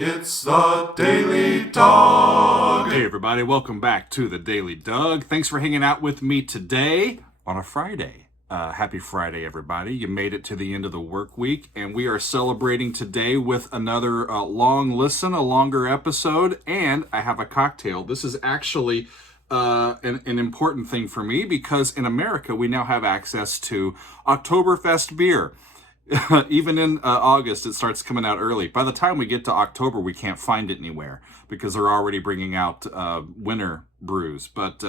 It's the Daily Dog. Hey everybody, welcome back to the Daily Doug. Thanks for hanging out with me today on a Friday. Happy Friday, everybody. You made it to the end of the work week, and we are celebrating today with another long listen, a longer episode, and I have a cocktail. This is actually an important thing for me because in America, we now have access to Oktoberfest beer. Even in August, it starts coming out early. By the time we get to October, we can't find it anywhere because they're already bringing out winter brews. But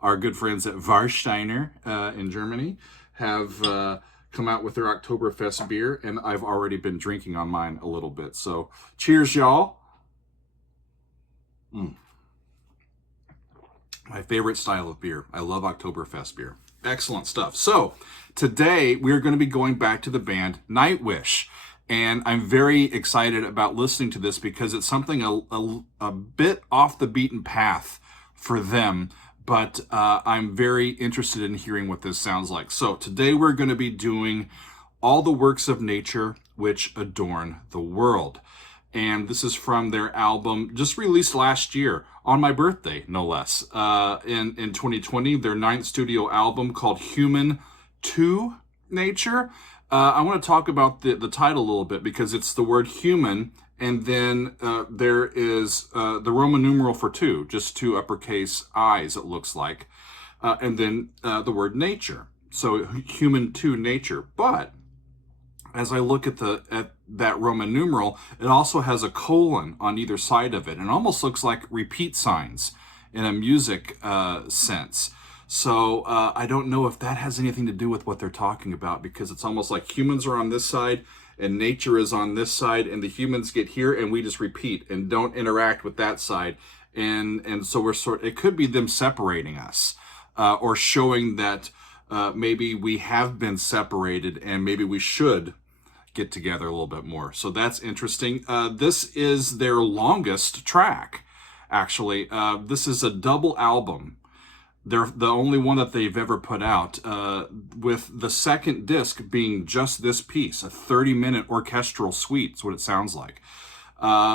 our good friends at Warsteiner in Germany have come out with their Oktoberfest beer, and I've already been drinking on mine a little bit. So cheers, y'all. My favorite style of beer. I love Oktoberfest beer. Excellent stuff. So today we're going to be going back to the band Nightwish, and I'm very excited about listening to this because it's something a bit off the beaten path for them, but I'm very interested in hearing what this sounds like. So today we're going to be doing All the Works of Nature which Adorn the World. And this is from their album just released last year on my birthday, no less. In 2020, their 9th studio album called Human to Nature. I want to talk about the title a little bit because it's the word human, and then there is the Roman numeral for two, just two uppercase I's, it looks like, and then the word nature. So human to nature. But as I look at that Roman numeral, it also has a colon on either side of it. And it almost looks like repeat signs in a music sense. So I don't know if that has anything to do with what they're talking about, because it's almost like humans are on this side and nature is on this side, and the humans get here and we just repeat and don't interact with that side. And so it could be them separating us or showing that maybe we have been separated and maybe we should get together a little bit more. So that's interesting. This is their longest track, actually. This is a double album. They're the only one that they've ever put out, with the second disc being just this piece, a 30-minute orchestral suite. That's what it sounds like.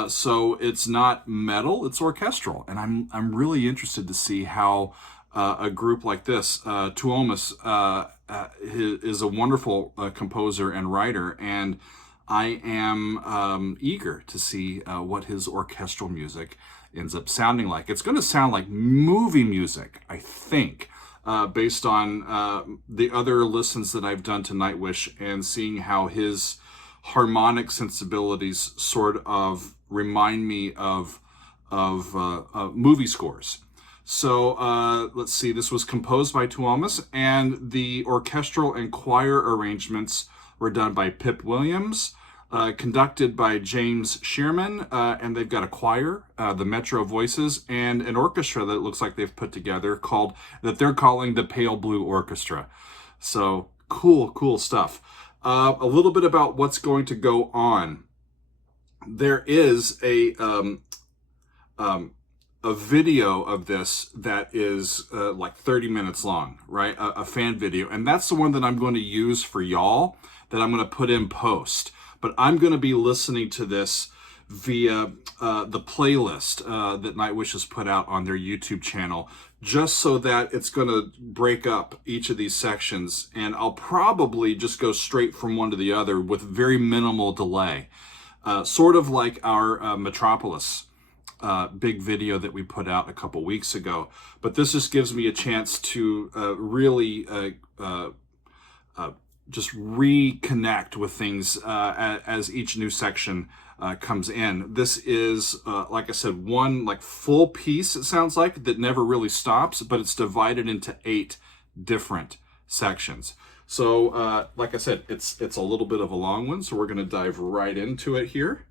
So it's not metal, it's orchestral. And I'm really interested to see how a group like this, Tuomas is a wonderful composer and writer, and I am eager to see what his orchestral music ends up sounding like. It's going to sound like movie music, I think, based on the other listens that I've done to Nightwish and seeing how his harmonic sensibilities sort of remind me of movie scores. So let's see, this was composed by Tuomas, and the orchestral and choir arrangements were done by Pip Williams, conducted by James Shearman, and they've got a choir, the Metro Voices, and an orchestra that it looks like they've put together that they're calling the Pale Blue Orchestra. So cool stuff. A little bit about what's going to go on. There is a video of this that is like 30 minutes long, right? A fan video. And that's the one that I'm going to use for y'all, that I'm going to put in post. But I'm going to be listening to this via the playlist that Nightwish has put out on their YouTube channel, just so that it's going to break up each of these sections. And I'll probably just go straight from one to the other with very minimal delay. Sort of like our Metropolis big video that we put out a couple weeks ago. But this just gives me a chance to really just reconnect with things as each new section comes in. This is, like I said, one like full piece, it sounds like, that never really stops, but it's divided into 8 different sections. So, like I said, it's a little bit of a long one, so we're going to dive right into it here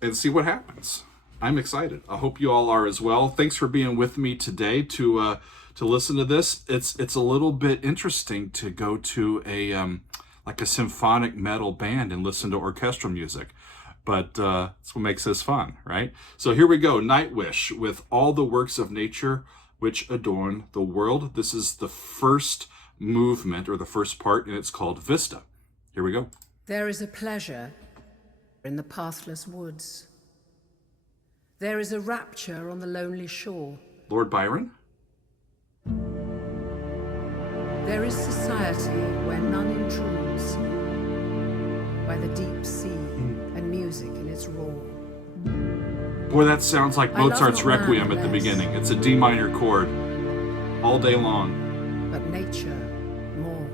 and see what happens. I'm excited. I hope you all are as well. Thanks for being with me today to listen to this. It's a little bit interesting to go to like a symphonic metal band and listen to orchestral music, but that's what makes this fun, right? So here we go. Nightwish with All the Works of Nature which Adorn the World. This is the first movement, or the first part, and it's called Vista. Here we go. There is a pleasure in the pathless woods, There is a rapture on the lonely shore. Lord Byron? There is society where none intrudes, by the deep sea and music in its roar. Boy, that sounds like I love Mozart's not man Requiem at the less. beginning. It's a D minor chord all day long. But nature more.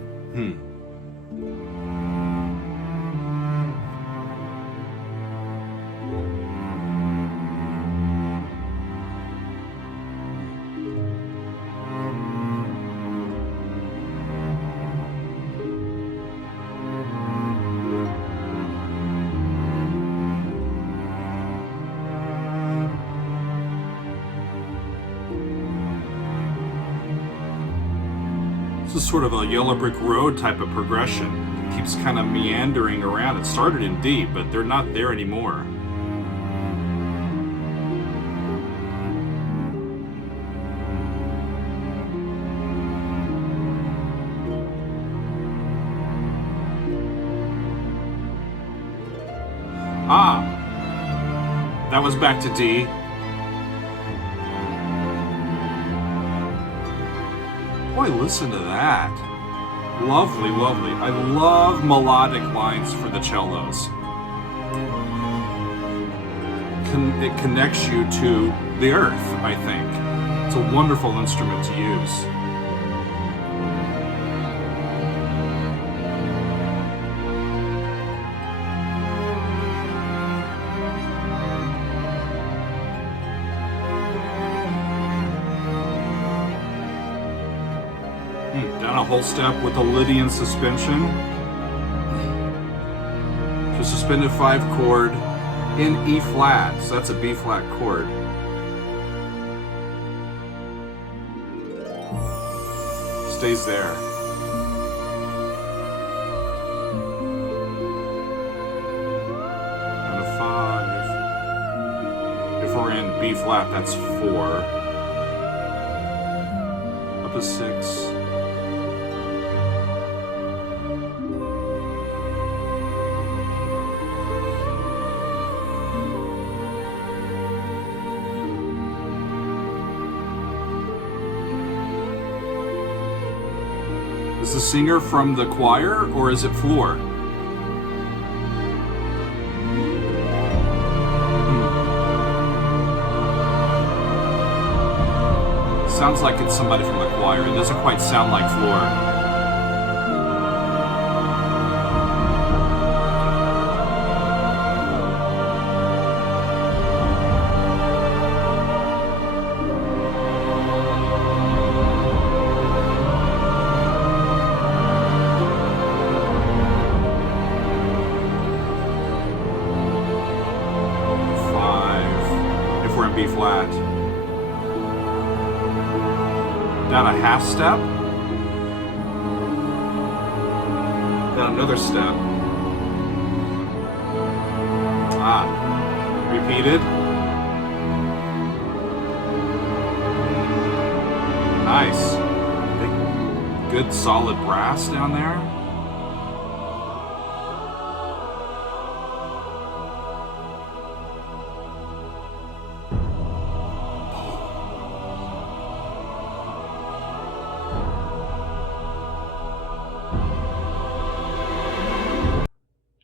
This is sort of a Yellow Brick Road type of progression. It keeps kind of meandering around. It started in D, but they're not there anymore. Ah, that was back to D. Boy, listen to that. Lovely, lovely. I love melodic lines for the cellos. It connects you to the earth, I think. It's a wonderful instrument to use. Down a whole step with a Lydian suspension. To suspended 5 chord in E flat, so that's a B flat chord. Stays there. And a 5. If we're in B flat, that's 4. Up a 6. Is the singer from the choir, or is it Floor? Sounds like it's somebody from the choir. It doesn't quite sound like Floor. B flat. Down a half step. Down another step. Ah, repeated. Nice. Good solid brass down there.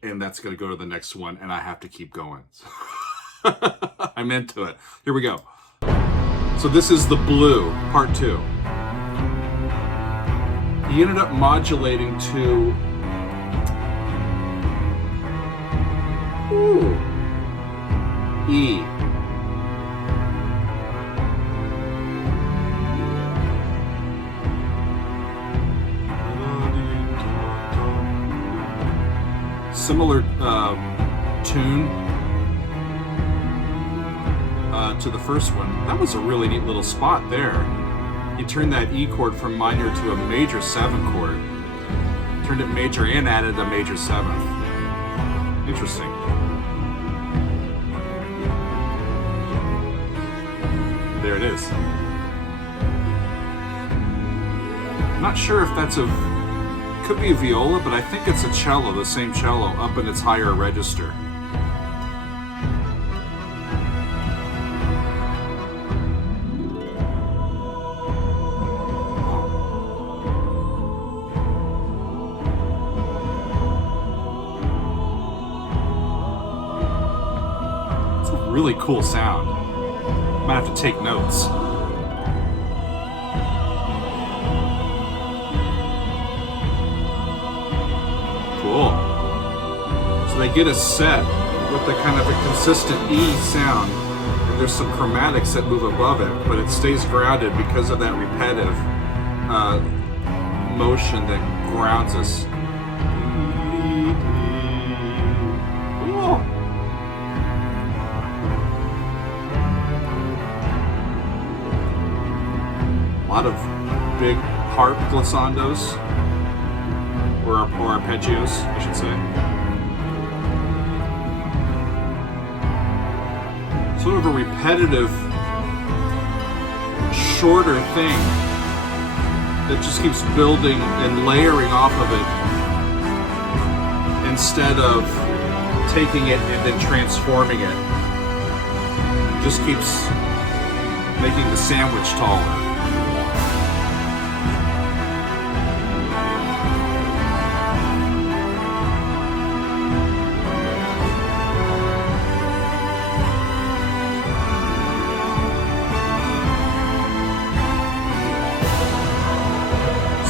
And that's going to go to the next one, and I have to keep going. I'm into it. Here we go. So this is the Blue, part 2. He ended up modulating to... E. Similar tune to the first one. That was a really neat little spot there. You turned that E chord from minor to a major 7 chord. Turned it major and added a major 7th. Interesting. There it is. Not sure if that's a... could be a viola, but I think it's a cello, the same cello, up in its higher register. Really cool sound. Might have to take notes. Cool. So they get a set with the kind of a consistent E sound, and there's some chromatics that move above it, but it stays grounded because of that repetitive motion that grounds us. Cool. A lot of big harp glissandos, or arpeggios, I should say. Sort of a repetitive, shorter thing that just keeps building and layering off of it instead of taking it and then transforming it. It just keeps making the sandwich taller.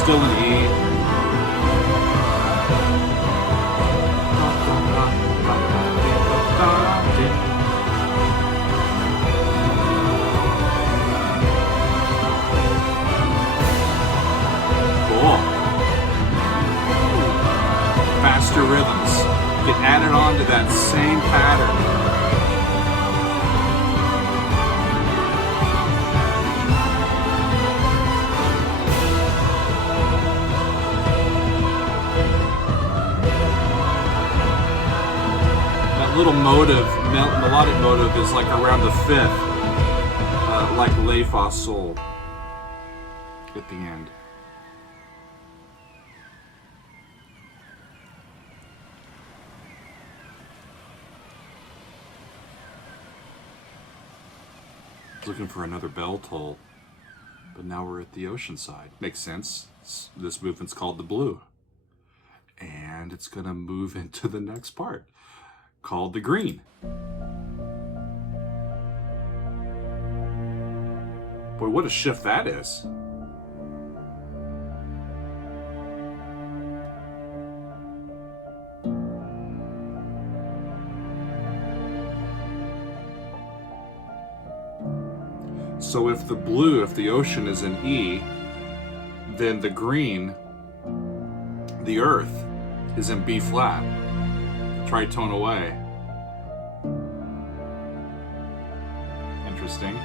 Still an E. Cool. Faster rhythms get added on to that same pattern. Little motive, melodic motive is like around the fifth, like Le Fa Sol at the end. Looking for another bell toll, but now we're at the ocean side. Makes sense. This movement's called the blue, and it's gonna move into the next part, called the green. Boy, what a shift that is. So if the blue, if the ocean is an E, then the green, the earth, is in B flat. Tritone away. Interesting.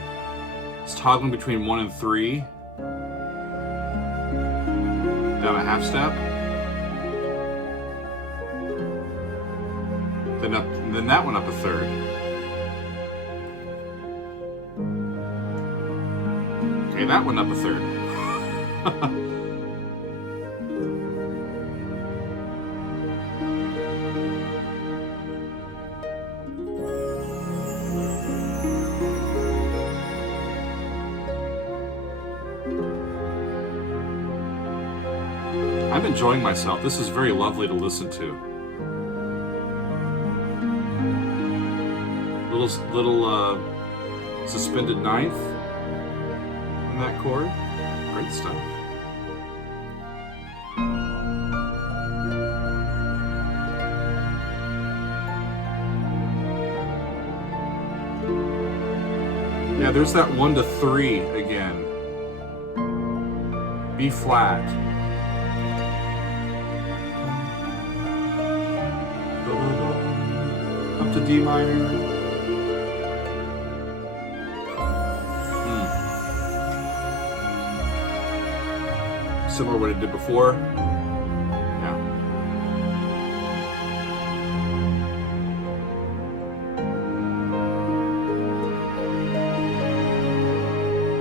It's toggling between 1 and 3. Down a half step. Then that one up a third. Okay, that one up a third. I'm enjoying myself. This is very lovely to listen to. Little suspended ninth in that chord. Great stuff. Yeah, there's that 1 to 3 again. B flat. Up to D minor. Similar to what I did before. Yeah.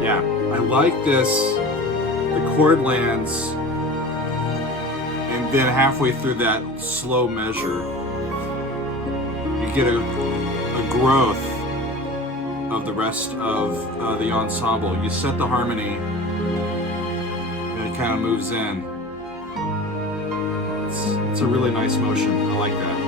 Yeah, I like this. The chord lands, and then halfway through that slow measure, you get a growth of the rest of the ensemble. You set the harmony, kind of moves in. It's a really nice motion. I like that.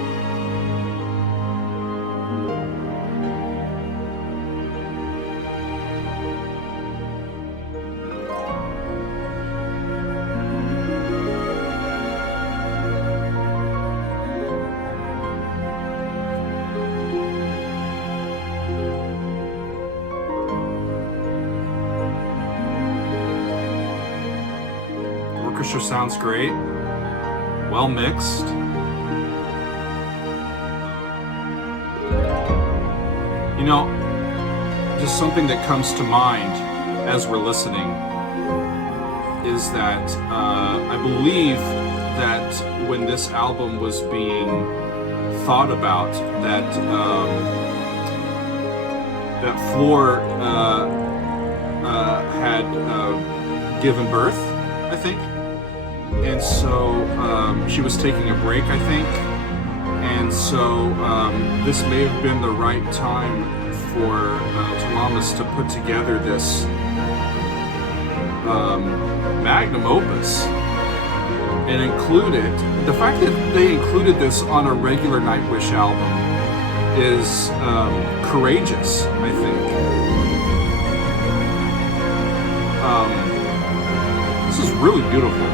orchestra sounds great. Well mixed. You know, just something that comes to mind as we're listening is that I believe that when this album was being thought about, that that Floor had given birth, I think, and so she was taking a break, I think, and so this may have been the right time for Tuomas to put together this magnum opus and include it. The fact that they included this on a regular Nightwish album is courageous, I think. This is really beautiful.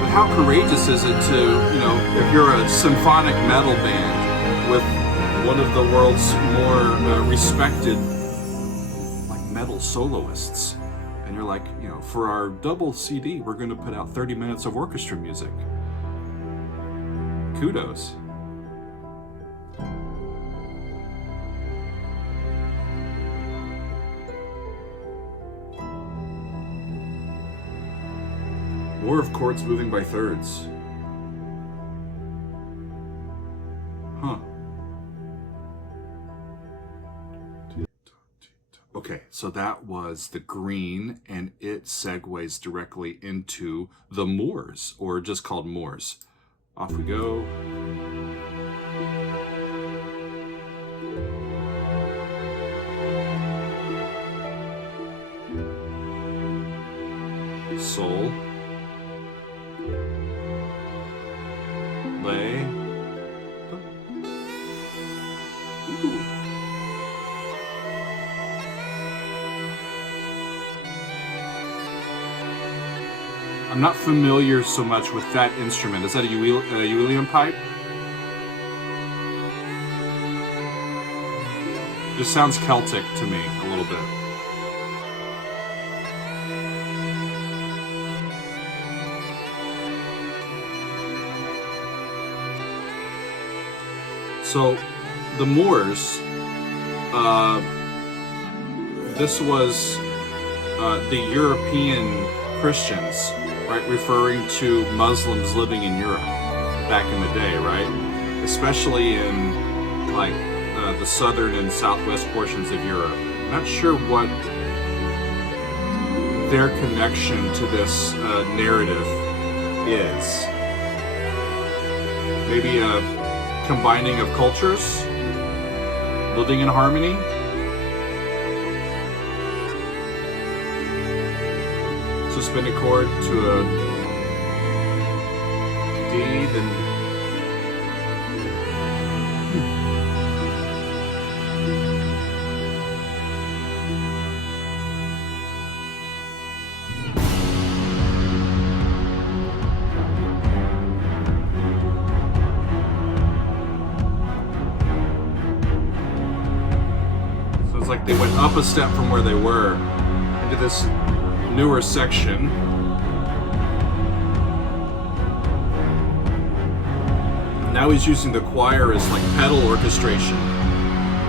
But how courageous is it to, you know, if you're a symphonic metal band with one of the world's more respected metal soloists, and you're like, you know, for our double CD, we're going to put out 30 minutes of orchestra music. Kudos. More of chords moving by thirds. Huh. Okay, so that was the green, and it segues directly into the Moors, or just called Moors. Off we go. Sol. Lay. Ooh. I'm not familiar so much with that instrument. Is that a Uilleann pipe? Just sounds Celtic to me a little bit. So, the Moors, this was the European Christians, right, referring to Muslims living in Europe back in the day, right? Especially in like the southern and southwest portions of Europe. I'm not sure what their connection to this narrative is. Maybe a combining of cultures, living in harmony. Suspended chord to a D, then so it's like they went up a step from where they were into this newer section. Now he's using the choir as like pedal orchestration,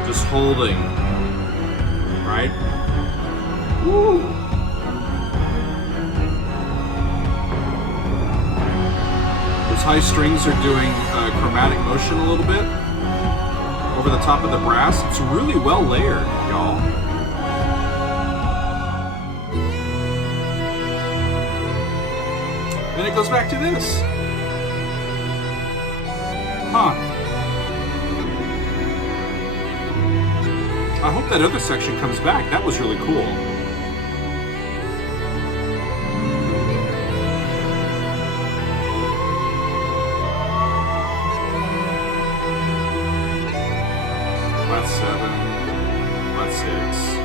just holding, right? Woo! Those high strings are doing chromatic motion a little bit over the top of the brass. It's really well layered, y'all. Then it goes back to this. Huh. I hope that other section comes back. That was really cool. Flat 7, flat 6.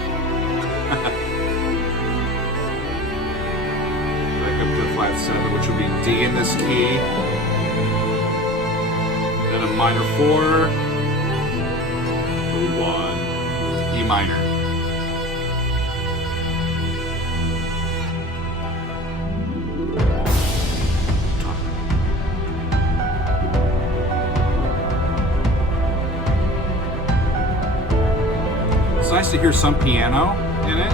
Back up to flat 7, which would be D in this key. Then a minor 4, 1, E minor. It's nice to hear some piano in it.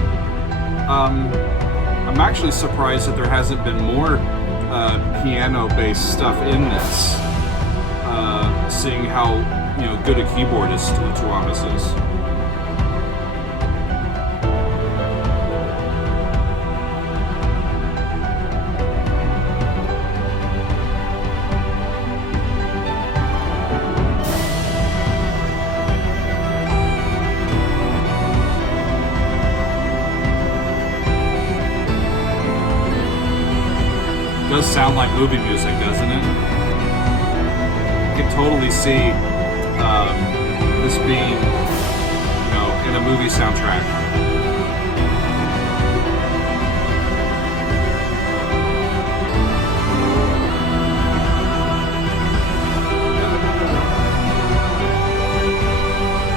I'm actually surprised that there hasn't been more piano-based stuff in this, seeing how good a keyboardist Tuomas is. Does sound like movie music, doesn't it? I can totally see this being, in a movie soundtrack.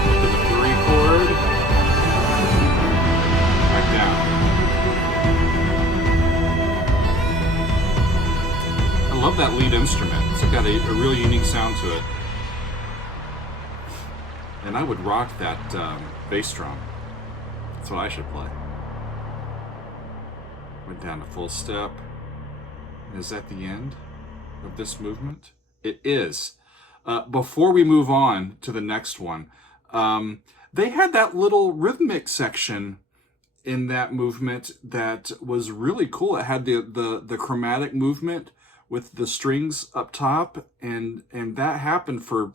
To the 3 chord, back down. I love that lead instrument. It's got a really unique sound to it. And I would rock that bass drum. That's what I should play. Went down to full step. Is that the end of this movement? It is. Before we move on to the next one, they had that little rhythmic section in that movement that was really cool. It had the chromatic movement with the strings up top, and that happened for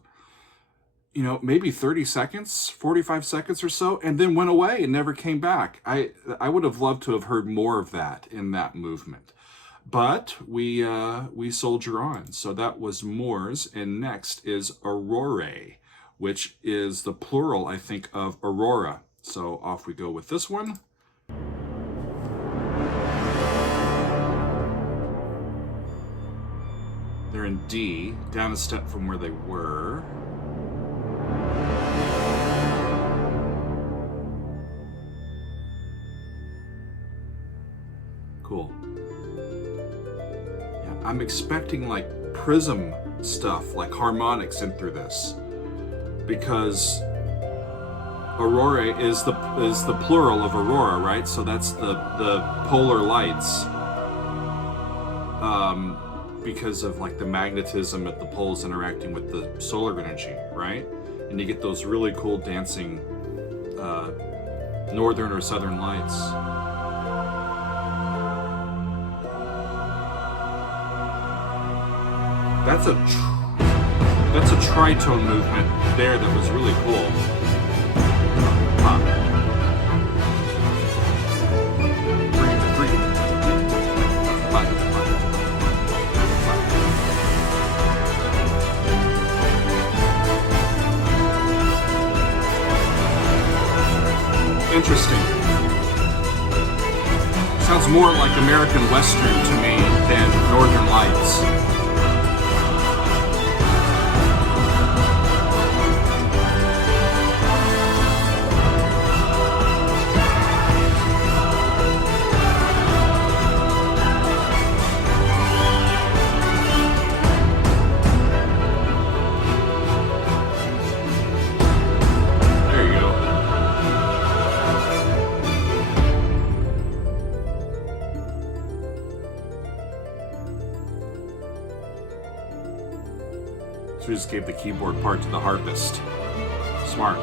maybe 30 seconds, 45 seconds or so, and then went away and never came back. I would have loved to have heard more of that in that movement, but we soldier on. So that was Moors, and next is Aurorae, which is the plural, I think, of Aurora. So off we go with this one. They're in D, down a step from where they were. Cool. Yeah, I'm expecting like prism stuff, like harmonics in through this, because Aurorae is the plural of Aurora, right? So that's the polar lights, because of like the magnetism at the poles interacting with the solar energy, right? And you get those really cool dancing northern or southern lights. That's a tritone movement there that was really cool. Huh. Interesting. Sounds more like American Western to me than Northern Lights. We just gave the keyboard part to the harpist. Smart.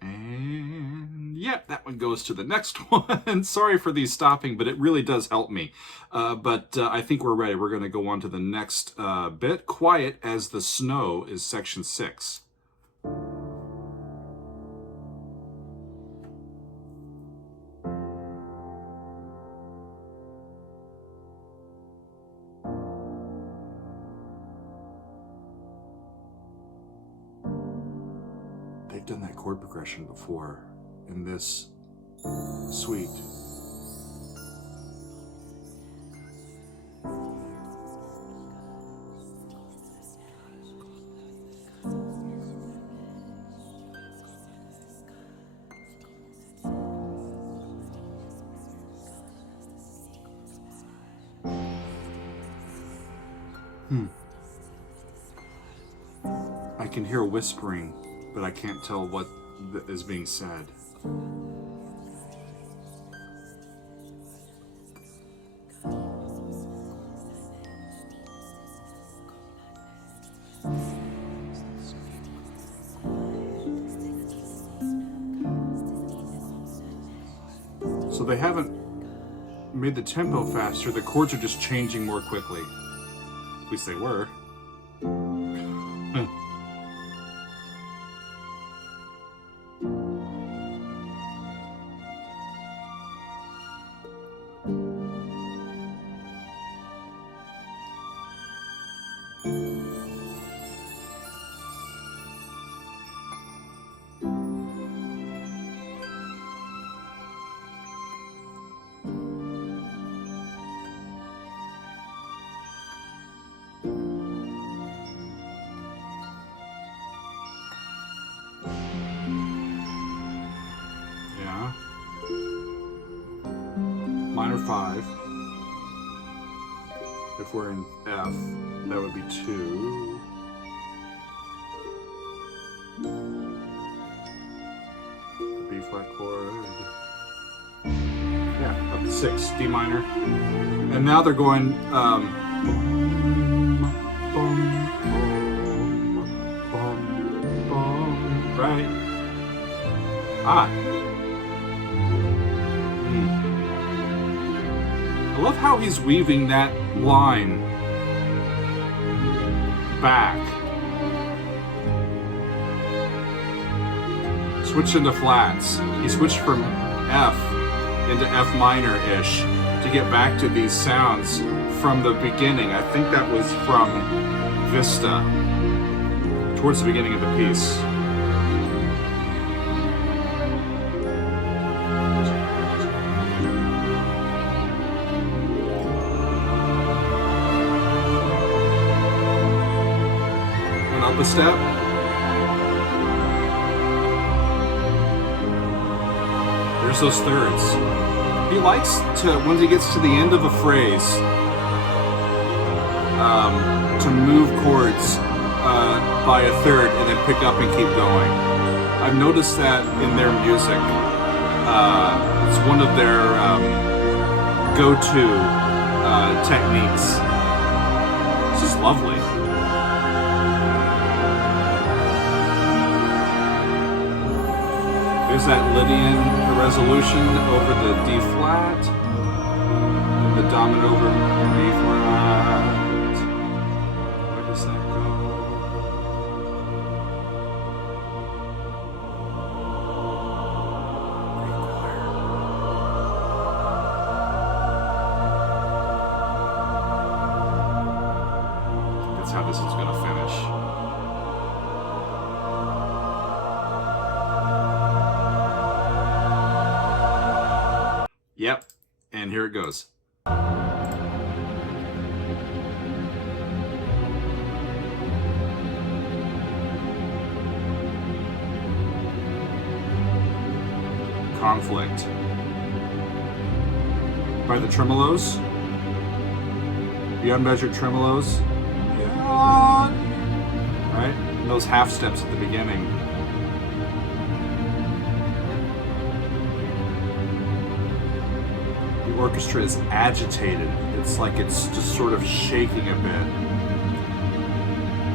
And yeah, that one goes to the next one. Sorry for these stopping, but it really does help me. But I think we're ready. We're going to go on to the next bit. Quiet as the Snow is section 6. They've done that chord progression before, and this Sweet. I can hear whispering, but I can't tell what is being said. So they haven't made the tempo faster, the chords are just changing more quickly. At least they were. Minor 5. If we're in F, that would be 2. The B flat chord. Yeah, up to 6, D minor. And now they're going right. I love how he's weaving that line back. Switch into flats. He switched from F into F minor-ish to get back to these sounds from the beginning. I think that was from Vista, towards the beginning of the piece. Up a step. There's those thirds. He likes to, when he gets to the end of a phrase, to move chords by a third and then pick up and keep going. I've noticed that in their music. It's one of their go-to techniques. It's just lovely. There's that Lydian resolution over the D flat, and the dominant over B flat. Where does that go? That's how this is going to finish. Yep, and here it goes. Conflict. By the tremolos. The unmeasured tremolos. Right? And those half steps at the beginning. The orchestra is agitated. It's like it's just sort of shaking a bit.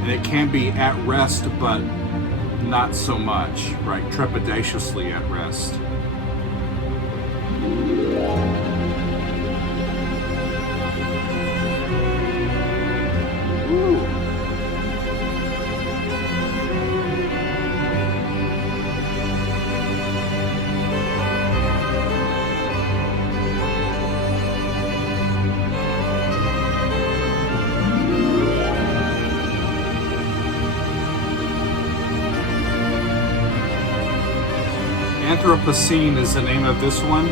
And it can be at rest, but not so much, right? Trepidatiously at rest. Anthropocene is the name of this one.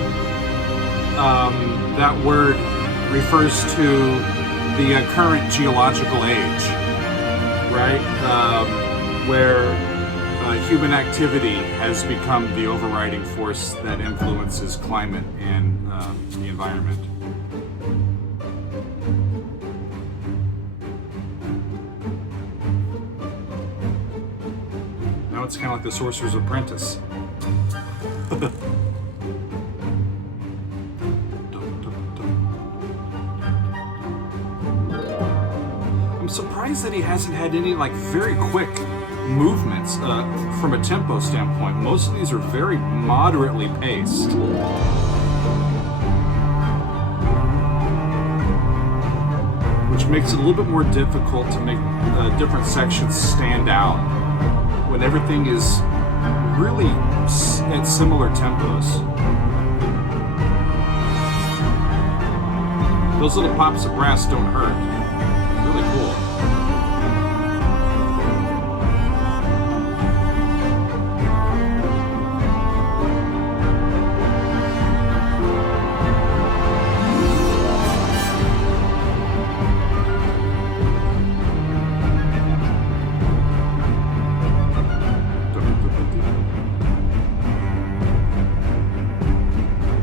That word refers to the current geological age, right? Where human activity has become the overriding force that influences climate and the environment. Now it's kind of like the Sorcerer's Apprentice. I'm surprised that he hasn't had any like very quick movements from a tempo standpoint. Most of these are very moderately paced. Which makes it a little bit more difficult to make different sections stand out when everything is really at similar tempos. Those little pops of brass don't hurt. Really cool.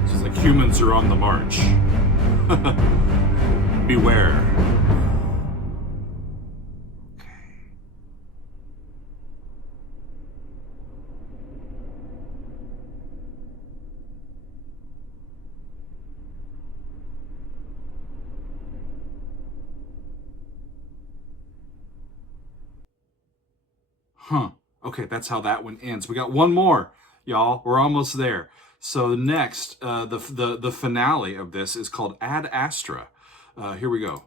It's like humans are on the march. Beware. Huh. Okay, that's how that one ends. We got one more, y'all. We're almost there. So next, the finale of this is called Ad Astra. Here we go.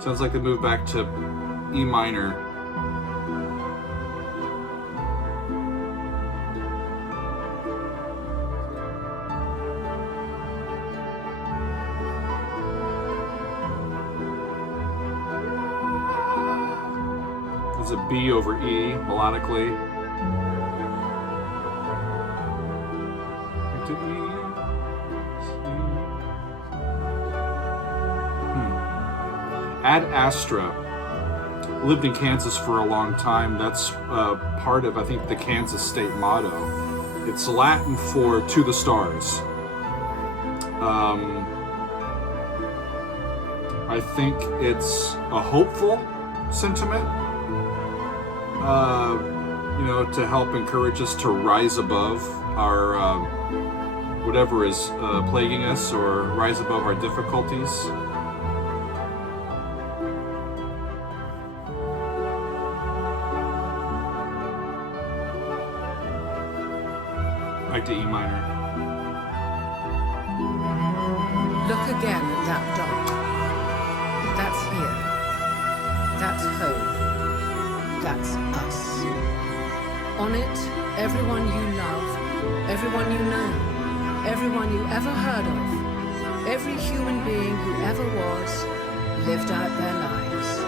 Sounds like they moved back to E minor. There's a B over E melodically. To E, C. Ad Astra. Lived in Kansas for a long time. That's part of, I think, the Kansas state motto. It's Latin for "to the stars." I think it's a hopeful sentiment. To help encourage us to rise above our whatever is plaguing us, or rise above our difficulties. Back to E minor. Look again at that dot. That's here. That's home. That's us. On it, everyone you love, everyone you know, everyone you ever heard of, every human being who ever was, lived out their lives.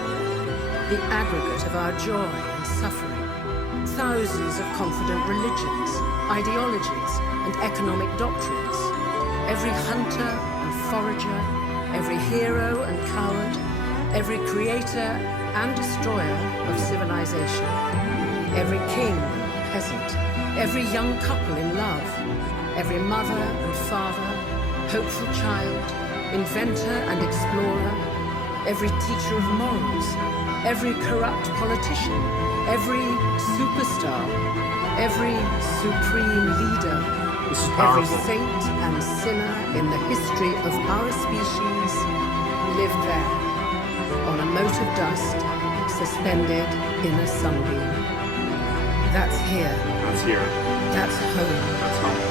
The aggregate of our joy and suffering, thousands of confident religions, ideologies, and economic doctrines, every hunter and forager, every hero and coward, every creator and destroyer of civilization, every king and peasant, every young couple in love, every mother and father, hopeful child, inventor and explorer, every teacher of morals, every corrupt politician, every superstar, every supreme leader, every saint and sinner in the history of our species lived there, on a mote of dust, suspended in a sunbeam. That's here. That's here. That's home. That's home.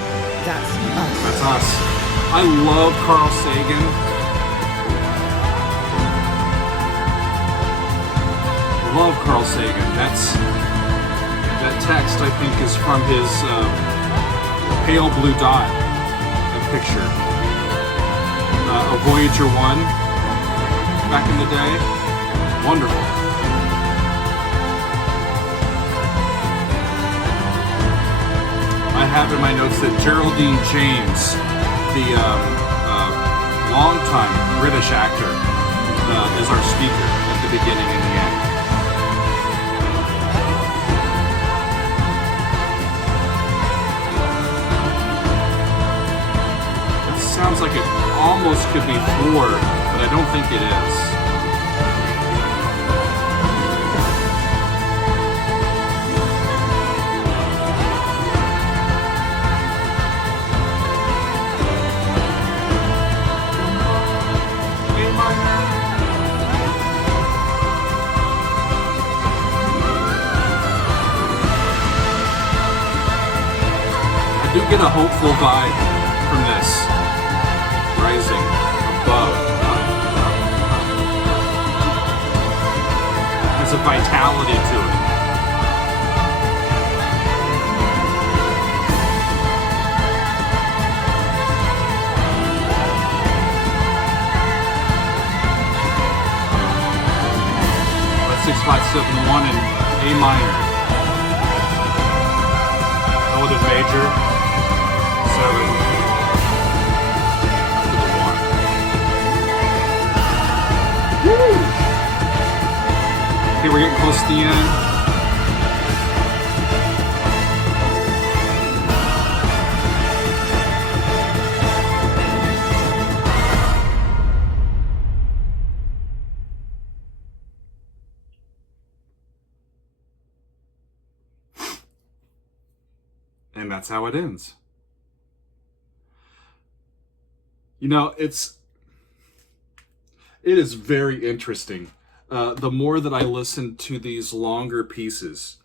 That's us. That's us. I love Carl Sagan. Love Carl Sagan. That text, I think, is from his Pale Blue Dot picture. A Voyager 1. back in the day. Wonderful. I have in my notes that Geraldine James, the longtime British actor, is our speaker at the beginning and the end. It sounds like it almost could be 4, but I don't think it is. Get a hopeful vibe from this. Rising above. There's a vitality to it. By 6-5-7-1 in A minor. Relative major. 7 to the 1. Woo! Okay, we're getting close to the end. And that's how it ends. You know, it is very interesting. The more that I listen to these longer pieces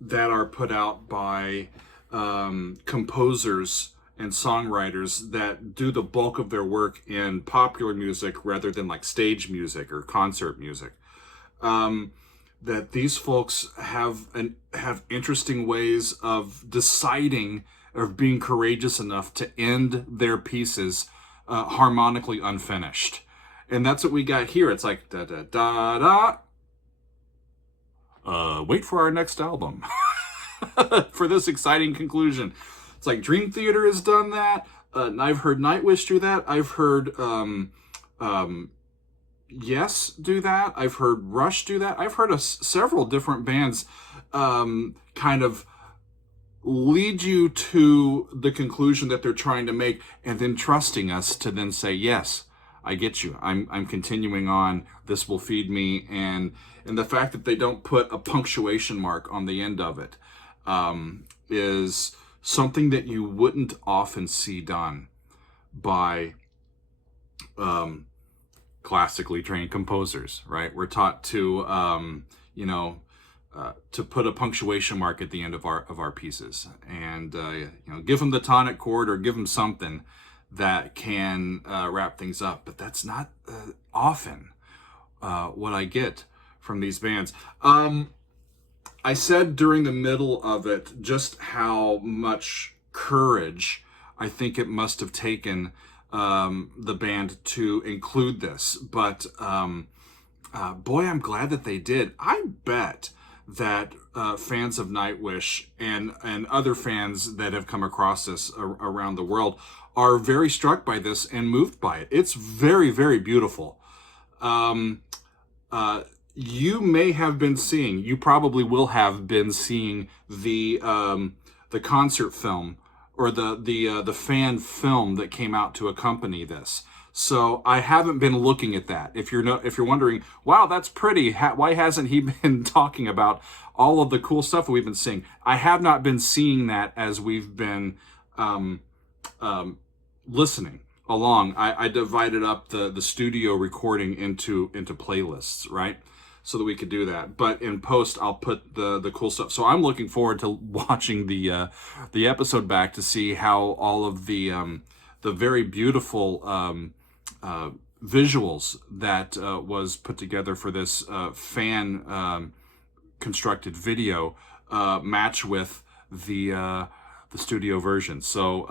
that are put out by composers and songwriters that do the bulk of their work in popular music rather than like stage music or concert music, that these folks have interesting ways of deciding or being courageous enough to end their pieces harmonically unfinished. And that's what we got here. It's like da da da da. Wait for our next album for this exciting conclusion. It's like Dream Theater has done that. I've heard Nightwish do that. I've heard Yes do that. I've heard Rush do that. I've heard several different bands kind of lead you to the conclusion that they're trying to make, and then trusting us to then say, yes, I get you. I'm continuing on. This will feed me. And the fact that they don't put a punctuation mark on the end of it is something that you wouldn't often see done by classically trained composers, right? We're taught to, to put a punctuation mark at the end of our pieces, and give them the tonic chord or give them something that can wrap things up. But that's not often what I get from these bands. I said during the middle of it just how much courage I think it must have taken the band to include this, but boy, I'm glad that they did. I bet that fans of Nightwish and other fans that have come across this around the world are very struck by this and moved by it. It's very, very beautiful. You may have been seeing, you probably will have been seeing the concert film or the fan film that came out to accompany this. So I haven't been looking at that. If you're wondering, wow, that's pretty. Why hasn't he been talking about all of the cool stuff that we've been seeing? I have not been seeing that as we've been listening along. I divided up the studio recording into playlists, right? So that we could do that. But in post, I'll put the cool stuff. So I'm looking forward to watching the episode back to see how all of the very beautiful visuals that was put together for this fan constructed video match with the studio version. So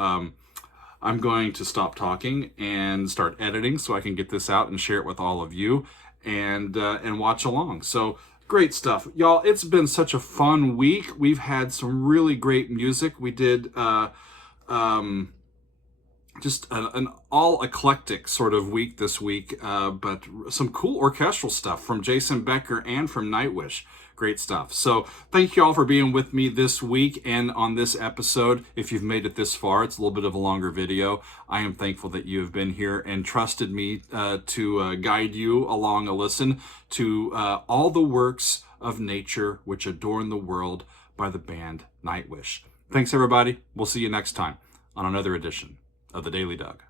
I'm going to stop talking and start editing so I can get this out and share it with all of you. and watch along. So great stuff, y'all. It's been such a fun week. We've had some really great music. We did just an all eclectic sort of week this week, but some cool orchestral stuff from Jason Becker and from Nightwish. Great stuff. So thank you all for being with me this week and on this episode. If you've made it this far, it's a little bit of a longer video. I am thankful that you have been here and trusted me to guide you along a listen to all the works of nature which adorn the world by the band Nightwish. Thanks, everybody. We'll see you next time on another edition of The Daily Doug.